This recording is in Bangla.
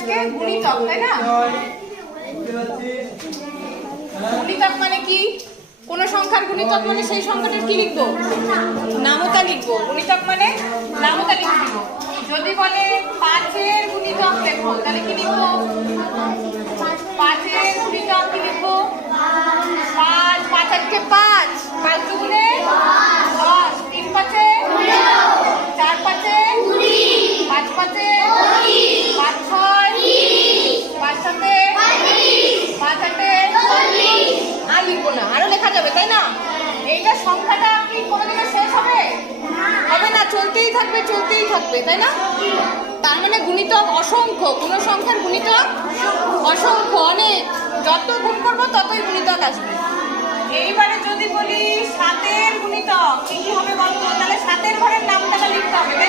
এটাকে গুণিতক, তাই না? গুণিতক মানে কি? কোন সংখ্যার গুণিতক মানে সেই সংখ্যাটার কি লিখবো? নামতা লিখবো। গুণিতক মানে নামতা লিখবো। যদি বলে 5 এর গুণিতক লেখো, তাহলে কি লিখবো? 5 এর গুণিতক কি লিখবো? 5, 5 আর 5, 5 দুগুণে 10, 3 5-এ 4 5-এ 5 5-এ 5 6 5 7-এ 5 8-এ আর লিখবো না, আরো লেখা যাবে, তাই না? এইটা সংখ্যাটা কি কোনোদিনও শেষ হবে? হবে না, চলতেই থাকবে, তাই না? তার মানে গুণিতক অসংখ্য, কোন সংখ্যার গুণিতক অসংখ্য, অনেক, যত গুণ করবো ততই গুণিতক আসবে। এইবারে যদি বলি 7 এর গুণিতক কি কি হবে বলতো, তাহলে 7 এর ঘরের নামটা লিখতে হবে।